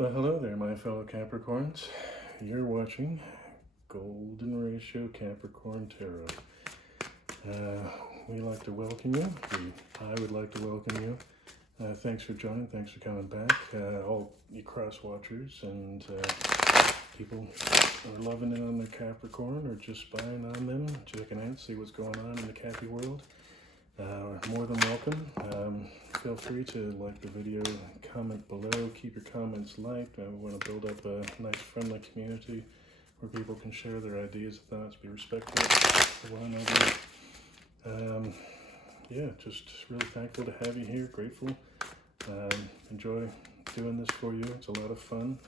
Well, hello there, my fellow Capricorns. You're watching Golden Ratio Capricorn Tarot. We like to welcome you. I would like to welcome you. Thanks for joining. Thanks for coming back. All you cross watchers and people who are loving it on their Capricorn or just spying on them, checking out, see what's going on in the Cappy world. More than welcome. Feel free to like the video, comment below, keep your comments light. We want to build up a nice friendly community where people can share their ideas and thoughts, be respectful of one another. Yeah, just really thankful to have you here, grateful. Enjoy doing this for you. It's a lot of fun.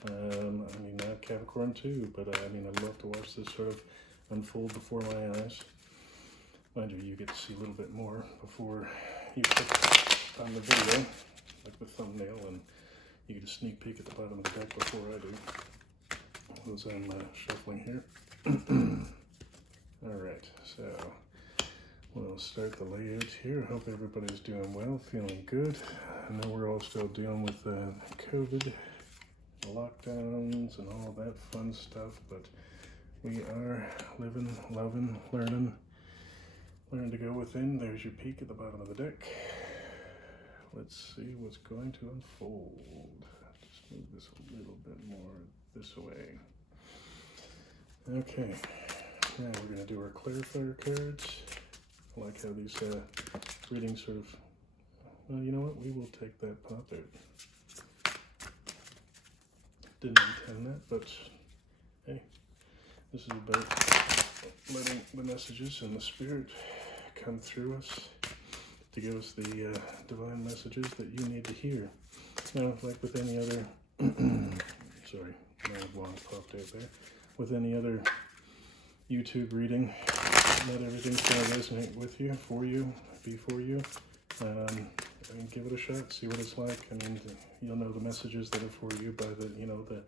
Not Capricorn too, but I love to watch this sort of unfold before my eyes. Mind you, you get to see a little bit more before you click on the video, like the thumbnail, and you get a sneak peek at the bottom of the deck before I do, as I'm shuffling here. Alright, so we'll start the layout here. Hope everybody's doing well, feeling good. I know we're all still dealing with COVID, lockdowns, and all that fun stuff, but we are living, loving, learning. Learn to go within. There's your peek at the bottom of the deck. Let's see what's going to unfold. Just move this a little bit more this way. Okay, now we're going to do our clarifier cards. I like how these readings sort of, well, you know what? We will take that pop out. Didn't intend that, but hey, this is about letting the messages and the spirit come through us to give us the divine messages that you need to hear. Now, like with any other, sorry, my wand popped out there. With any other YouTube reading, not everything's going to resonate with you, for you, be for you. Give it a shot, see what it's like. You'll know the messages that are for you by the, the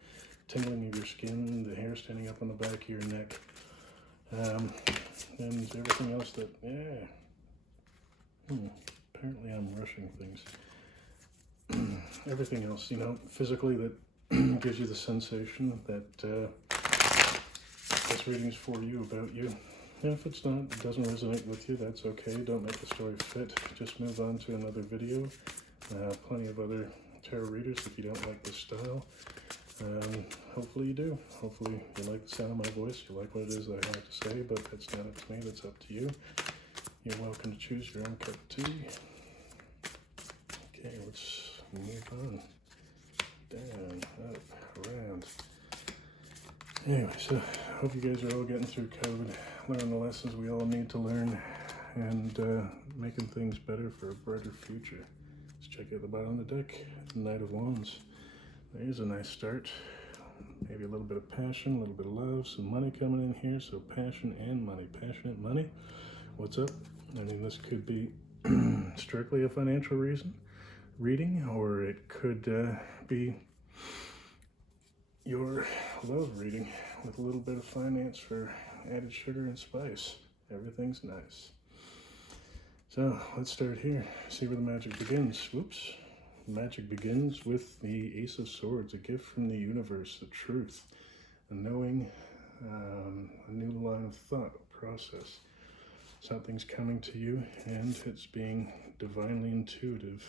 tingling of your skin, the hair standing up on the back of your neck. And everything else that, apparently I'm rushing things. Everything else, physically that gives you the sensation that this reading's for you, about you. And if it's not, it doesn't resonate with you, that's okay. Don't make the story fit. Just move on to another video. Plenty of other tarot readers if you don't like this style. Hopefully you do. Hopefully you like the sound of my voice, you like what it is that I like to say, but that's not up to me, that's up to you. You're welcome to choose your own cup of tea. Okay, let's move on. Down, up, around. Anyway, so hope you guys are all getting through COVID, learning the lessons we all need to learn, and making things better for a brighter future. Let's check out the bottom of the deck, Knight of Wands. There's a nice start. Maybe a little bit of passion, a little bit of love, some money coming in here. So passion and money, passionate money. What's up? This could be strictly a financial reading, or it could be your love reading with a little bit of finance for added sugar and spice. Everything's nice. So let's start here. See where the magic begins. Whoops. Magic begins with the Ace of Swords, a gift from the universe, the truth, a knowing, a new line of thought, process. Something's coming to you, and it's being divinely intuitive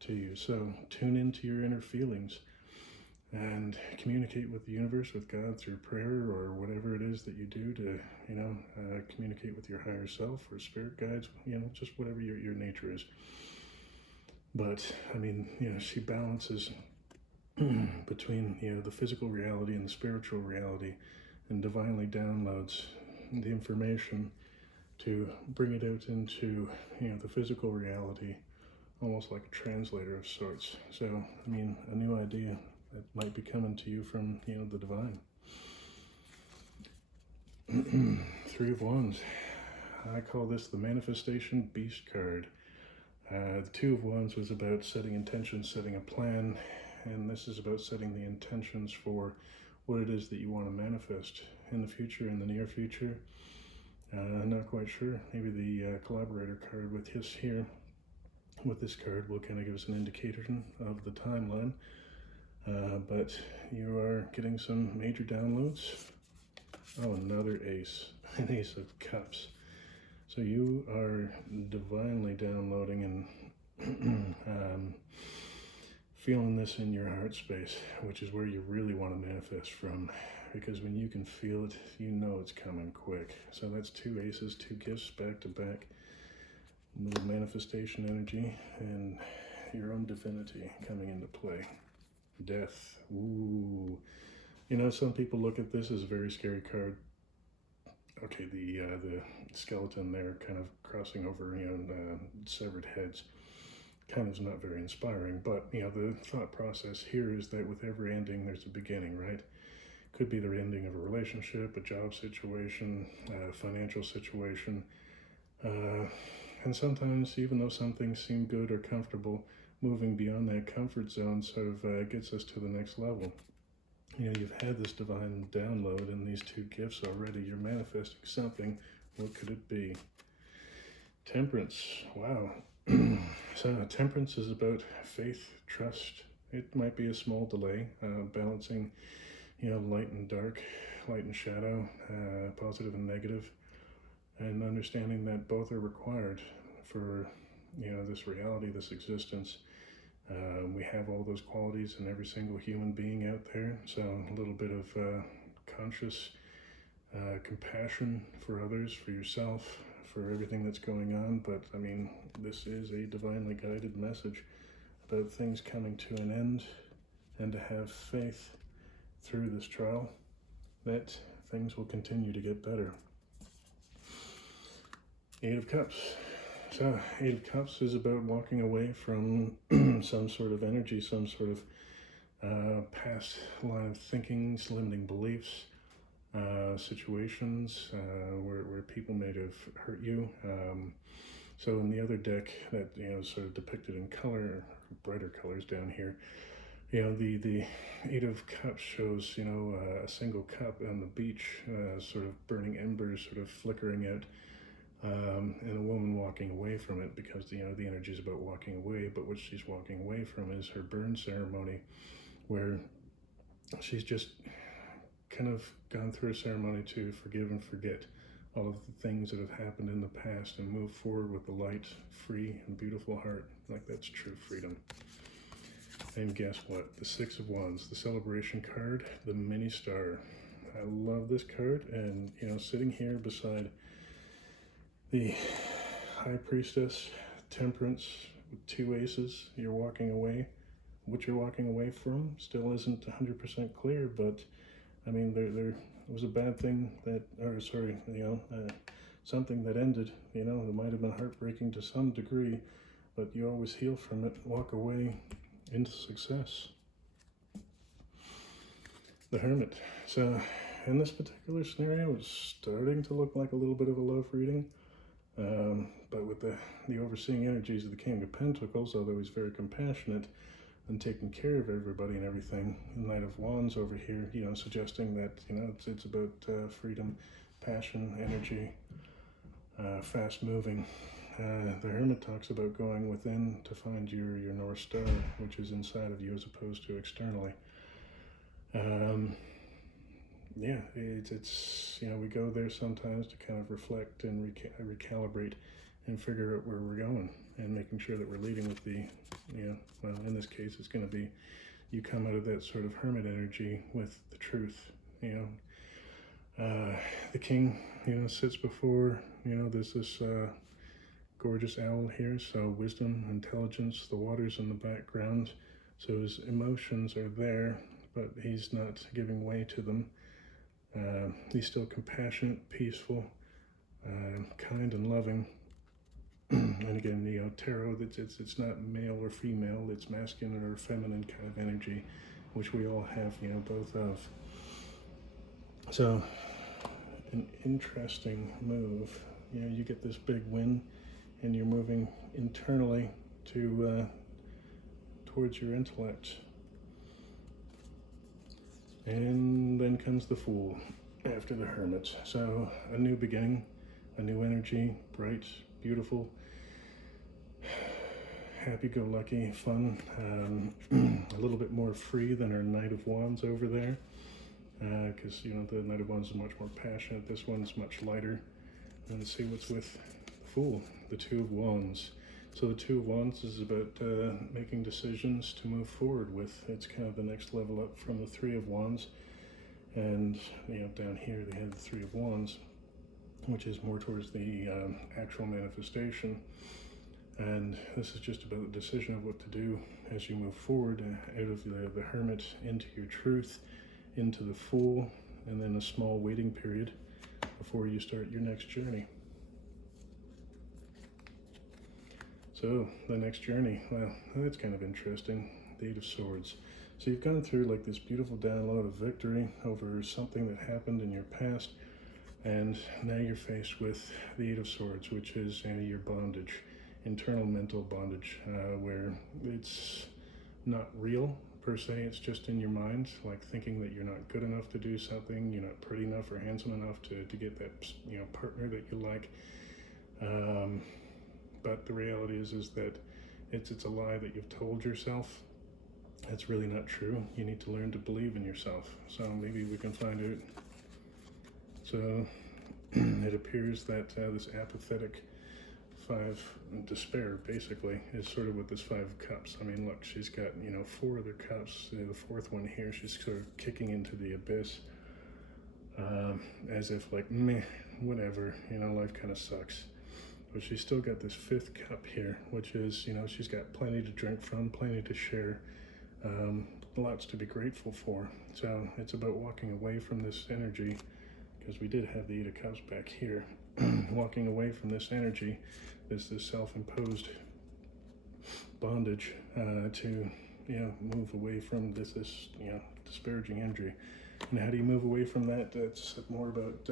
to you. So tune into your inner feelings and communicate with the universe, with God, through prayer or whatever it is that you do to, communicate with your higher self or spirit guides, just whatever your nature is. But, she balances between, the physical reality and the spiritual reality, and divinely downloads the information to bring it out into, the physical reality, almost like a translator of sorts. So, a new idea that might be coming to you from, the divine. Three of Wands. I call this the Manifestation Beast card. The Two of Wands was about setting intentions, setting a plan, and this is about setting the intentions for what it is that you want to manifest in the future, in the near future. I'm not quite sure. Maybe the collaborator card with this card will kind of give us an indication of the timeline. but you are getting some major downloads. Oh, another ace, an ace of cups. So you are divinely downloading and feeling this in your heart space, which is where you really want to manifest from, because when you can feel it, you know it's coming quick. So that's two aces, two gifts back to back, a little manifestation energy, and your own divinity coming into play. Death. Ooh. You know, some people look at this as a very scary card. Okay, the skeleton there kind of crossing over, severed heads, kind of is not very inspiring, but, you know, the thought process here is that with every ending, there's a beginning, right? Could be the ending of a relationship, a job situation, a financial situation, and sometimes, even though some things seem good or comfortable, moving beyond that comfort zone sort of gets us to the next level. You know, you've had this divine download and these two gifts already. You're manifesting something. What could it be? Temperance. Wow. So temperance is about faith, trust. It might be a small delay, balancing, you know, light and dark, light and shadow, positive and negative, and understanding that both are required for, you know, this reality, this existence. We have all those qualities in every single human being out there, so a little bit of conscious compassion for others, for yourself, for everything that's going on. But I mean, this is a divinely guided message about things coming to an end, and to have faith through this trial that things will continue to get better. Eight of Cups. So, Eight of Cups is about walking away from some sort of energy, some sort of past line of thinking, limiting beliefs, situations where people may have hurt you. So in the other deck that, you know, sort of depicted in color, brighter colors down here, you know, the Eight of Cups shows, you know, a single cup on the beach, sort of burning embers, sort of flickering out. And a woman walking away from it, because, you know, the energy is about walking away, but what she's walking away from is her burn ceremony, where she's just kind of gone through a ceremony to forgive and forget all of the things that have happened in the past and move forward with the light, free and beautiful heart. Like, that's true freedom. And guess what? The Six of Wands, the celebration card, the mini star. I love this card, and, you know, sitting here beside the High Priestess, Temperance, with two aces, you're walking away. What you're walking away from still isn't 100% clear, but I mean, there was a bad thing that, or sorry, you know, something that ended, you know, it might have been heartbreaking to some degree, but you always heal from it, walk away into success. The Hermit. So in this particular scenario, it's starting to look like a little bit of a love reading. But with the overseeing energies of the King of Pentacles, although he's very compassionate and taking care of everybody and everything, the Knight of Wands over here, you know, suggesting that, you know, it's about freedom, passion, energy, fast moving. The Hermit talks about going within to find your North Star, which is inside of you as opposed to externally. Yeah, it's you know, we go there sometimes to kind of reflect and recalibrate and figure out where we're going, and making sure that we're leading with the, you know, well, in this case, it's going to be, you come out of that sort of hermit energy with the truth, you know. The king, you know, sits before, you know, there's this gorgeous owl here, so wisdom, intelligence, the water's in the background, so his emotions are there, but he's not giving way to them. He's still compassionate, peaceful, kind and loving. And again, you know, tarot, it's not male or female, it's masculine or feminine kind of energy, which we all have, you know, both of. So, an interesting move. You know, you get this big win, and you're moving internally to towards your intellect. And then comes the Fool after the Hermit. So a new beginning, a new energy, bright, beautiful, happy-go-lucky, fun, a little bit more free than our Knight of Wands over there, because the Knight of Wands is much more passionate. This one's much lighter. And let's see what's with the Fool, the Two of Wands. So the Two of Wands is about making decisions to move forward with. It's kind of the next level up from the Three of Wands. And down here they have the Three of Wands, which is more towards the actual manifestation. And this is just about the decision of what to do as you move forward out of the Hermit into your truth, into the Fool, and then a small waiting period before you start your next journey. So the next journey, well, that's kind of interesting. The Eight of Swords. So you've gone through like this beautiful download of victory over something that happened in your past, and now you're faced with the Eight of Swords, which is your bondage, internal mental bondage, where it's not real per se, it's just in your mind, like thinking that you're not good enough to do something, you're not pretty enough or handsome enough to get that partner that you like. But the reality is that it's a lie that you've told yourself. It's really not true. You need to learn to believe in yourself. So maybe we can find out. So it appears that this apathetic Five, despair basically, is sort of with this Five of Cups. I mean, look, she's got, four other cups. The fourth one here, she's sort of kicking into the abyss, as if like, meh, whatever, life kind of sucks. But she's still got this fifth cup here, which is, she's got plenty to drink from, plenty to share, lots to be grateful for. So it's about walking away from this energy, because we did have the Eight of Cups back here. Walking away from this energy, this self-imposed bondage, to move away from this disparaging energy. And how do you move away from that? It's more about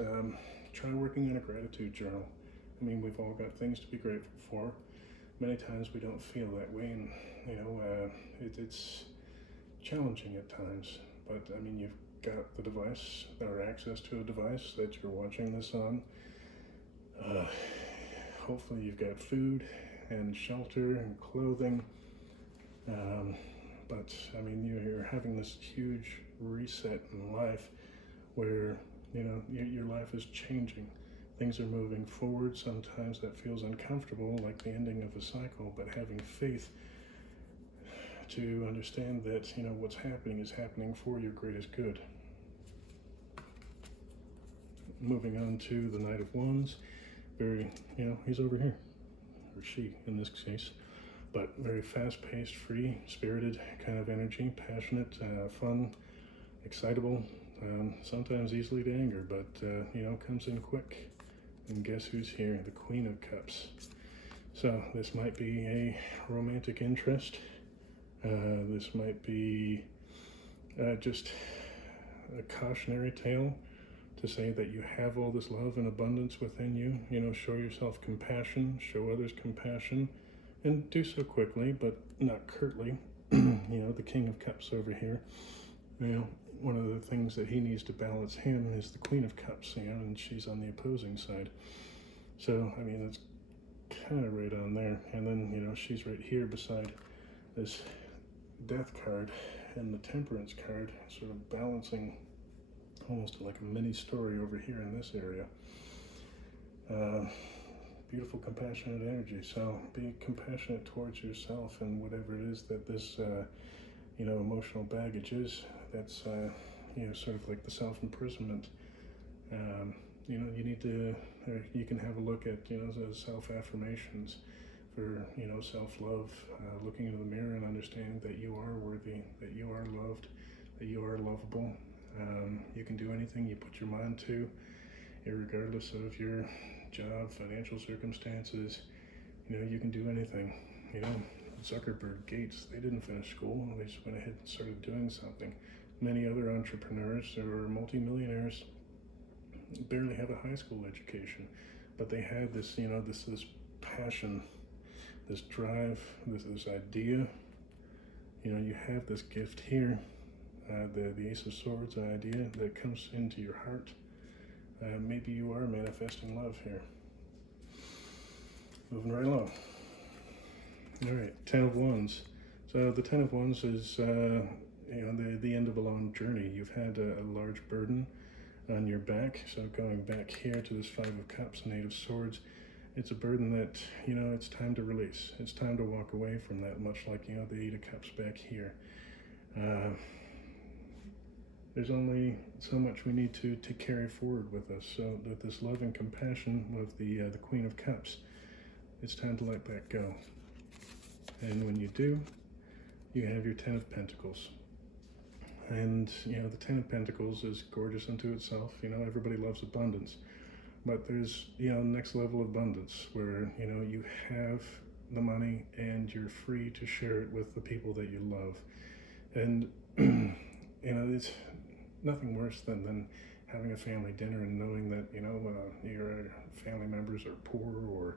try working in a gratitude journal. I mean, we've all got things to be grateful for. Many times we don't feel that way, and it's challenging at times. But I mean, you've got the device or access to a device that you're watching this on. Hopefully you've got food and shelter and clothing, but I mean, you're having this huge reset in life where your life is changing. Things are moving forward. Sometimes that feels uncomfortable, like the ending of a cycle, but having faith to understand that what's happening is happening for your greatest good. Moving on to the Knight of Wands. Very, he's over here, or she in this case, but very fast-paced, free, spirited kind of energy, passionate, fun, excitable, sometimes easily to anger, but comes in quick. And guess who's here? The Queen of Cups. So this might be a romantic interest. This might be just a cautionary tale to say that you have all this love and abundance within you. Show yourself compassion, show others compassion, and do so quickly, but not curtly. The King of Cups over here. One of the things that he needs to balance him is the Queen of Cups, and she's on the opposing side. So, I mean, it's kind of right on there. And then, she's right here beside this Death card and the Temperance card, sort of balancing almost like a mini story over here in this area. Beautiful, compassionate energy. So be compassionate towards yourself and whatever it is that this, emotional baggage is. That's, sort of like the self-imprisonment. You need to, or you can have a look at, the self-affirmations for, self-love, looking into the mirror and understanding that you are worthy, that you are loved, that you are lovable. You can do anything you put your mind to, regardless of your job, financial circumstances. You can do anything. Zuckerberg, Gates, they didn't finish school. They just went ahead and started doing something. Many other entrepreneurs or multimillionaires barely have a high school education, but they had this, this passion, this drive, this idea. You have this gift here, the Ace of Swords idea that comes into your heart. Maybe you are manifesting love here. Moving right along. All right, Ten of Wands. So the Ten of Wands is the end of a long journey. You've had a large burden on your back. So going back here to this Five of Cups and Eight of Swords, it's a burden that, it's time to release. It's time to walk away from that, much like, the Eight of Cups back here. There's only so much we need to carry forward with us. So with this love and compassion of the Queen of Cups, it's time to let that go. And when you do, you have your Ten of Pentacles. And, the Ten of Pentacles is gorgeous unto itself. Everybody loves abundance. But there's, next level of abundance where, you have the money and you're free to share it with the people that you love. And, it's nothing worse than having a family dinner and knowing that, your family members are poor or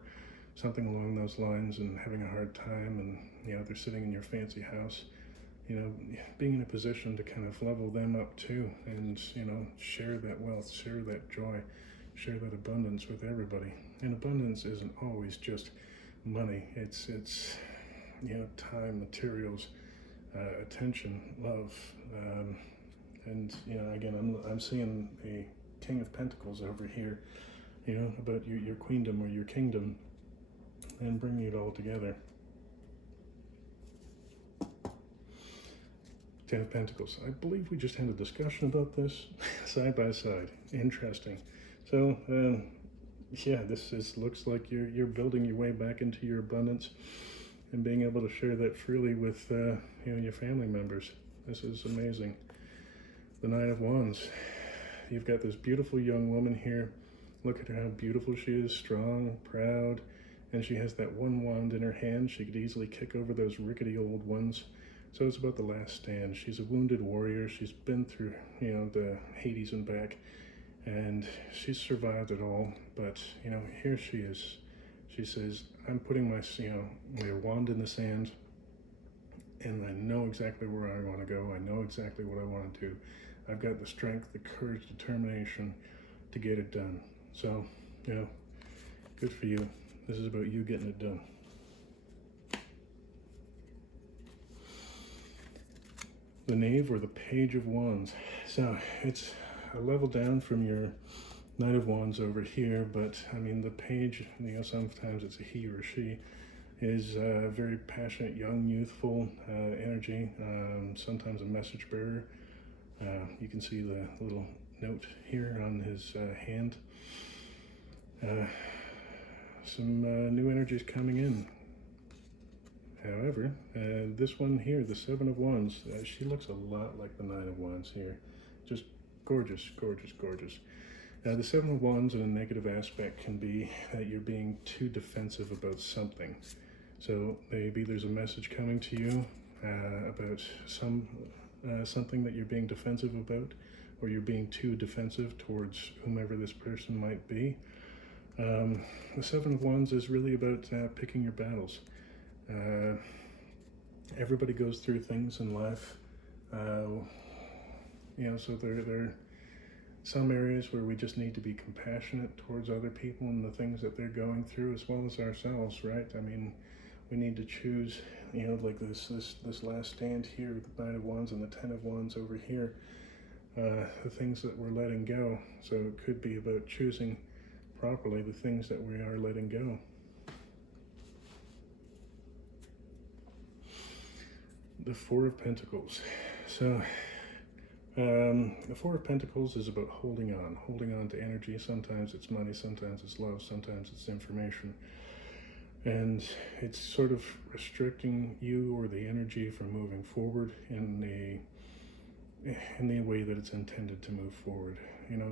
something along those lines and having a hard time, and, they're sitting in your fancy house. Being in a position to kind of level them up too and, share that wealth, share that joy, share that abundance with everybody. And abundance isn't always just money. It's time, materials, attention, love. And, again, I'm seeing a King of Pentacles over here, about your queendom or your kingdom and bringing it all together. Ten of Pentacles. I believe we just had a discussion about this side by side. Interesting. So, this looks like you're building your way back into your abundance and being able to share that freely with your family members. This is amazing. The Nine of Wands. You've got this beautiful young woman here. Look at her, how beautiful she is, strong, proud, and she has that one wand in her hand. She could easily kick over those rickety old ones. So it's about the last stand. She's a wounded warrior. She's been through, the Hades and back, and she's survived it all. But, here she is. She says, I'm putting my wand in the sand, and I know exactly where I want to go. I know exactly what I want to do. I've got the strength, the courage, determination to get it done. So, good for you. This is about you getting it done. The Knave or the Page of Wands. So it's a level down from your Knight of Wands over here, but the page, sometimes it's a he or she, is a very passionate, young, youthful energy, sometimes a message bearer. You can see the little note here on his hand. Some new energies coming in. However, this one here, the Seven of Wands, she looks a lot like the Nine of Wands here. Just gorgeous, gorgeous, gorgeous. The Seven of Wands in a negative aspect can be that you're being too defensive about something. So maybe there's a message coming to you about something that you're being defensive about, or you're being too defensive towards whomever this person might be. The Seven of Wands is really about picking your battles. Everybody goes through things in life, so there are some areas where we just need to be compassionate towards other people and the things that they're going through, as well as ourselves, right? We need to choose, like this last stand here with the Nine of Wands and the Ten of Wands over here, the things that we're letting go. So it could be about choosing properly the things that we are letting go. The Four of Pentacles. So the Four of Pentacles is about holding on to energy. Sometimes it's money, sometimes it's love, sometimes it's information. And it's sort of restricting you or the energy from moving forward in the way that it's intended to move forward.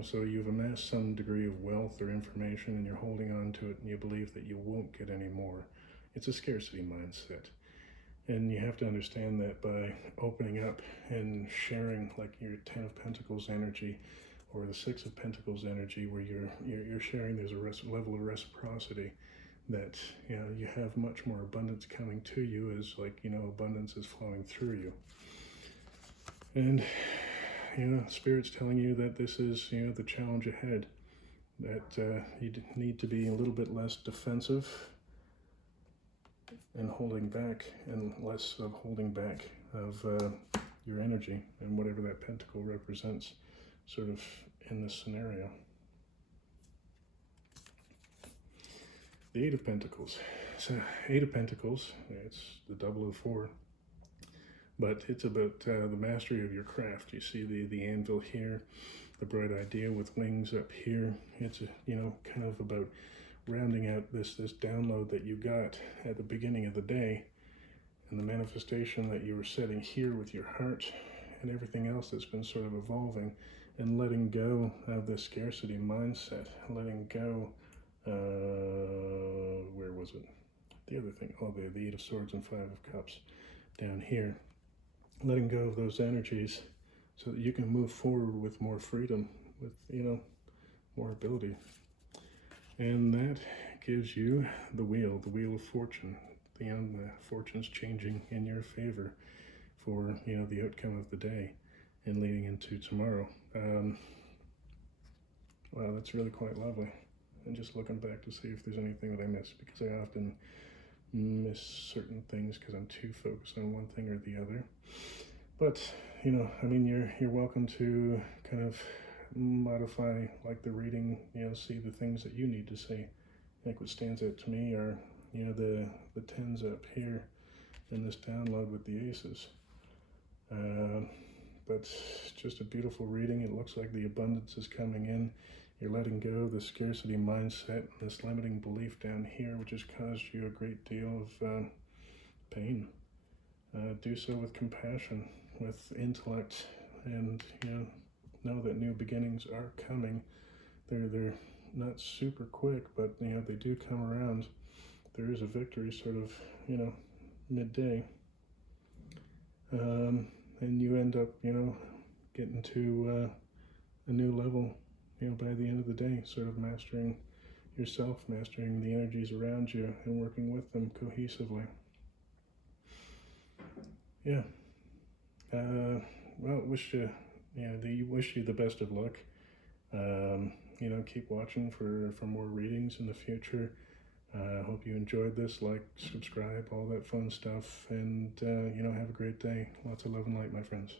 So you've amassed some degree of wealth or information and you're holding on to it and you believe that you won't get any more. It's a scarcity mindset. And you have to understand that by opening up and sharing, like your Ten of Pentacles energy or the Six of Pentacles energy, where you're sharing, there's a level of reciprocity that you have much more abundance coming to you, as abundance is flowing through you. And Spirit's telling you that this is the challenge ahead, that you need to be a little bit less defensive and holding back, and less of holding back of your energy and whatever that pentacle represents, sort of in this scenario. The Eight of Pentacles. So, Eight of Pentacles, it's the double of 4, but it's about the mastery of your craft. You see the anvil here, the bright idea with wings up here. It's, kind of about rounding out this download that you got at the beginning of the day, and the manifestation that you were setting here with your heart, and everything else that's been sort of evolving, and letting go of the scarcity mindset, letting go, where was it? The other thing, the Eight of Swords and Five of Cups down here. Letting go of those energies so that you can move forward with more freedom, with, more ability. And that gives you the Wheel of Fortune. The fortune's changing in your favor for, the outcome of the day and leading into tomorrow. Wow, that's really quite lovely. And just looking back to see if there's anything that I missed, because I often miss certain things because I'm too focused on one thing or the other. But, you're welcome to kind of modify, like, the reading, see the things that you need to see. Like, what stands out to me are, the tens up here in this download with the aces. But just a beautiful reading. It looks like the abundance is coming in. You're letting go of the scarcity mindset, this limiting belief down here, which has caused you a great deal of pain. Do so with compassion, with intellect, and know that new beginnings are coming. They're not super quick, but they do come around. There is a victory sort of midday, and you end up getting to a new level by the end of the day, sort of mastering yourself, mastering the energies around you, and working with them cohesively. Yeah. Well, wish you the best of luck. Keep watching for more readings in the future. Hope you enjoyed this. Like, subscribe, all that fun stuff, and have a great day. Lots of love and light, my friends.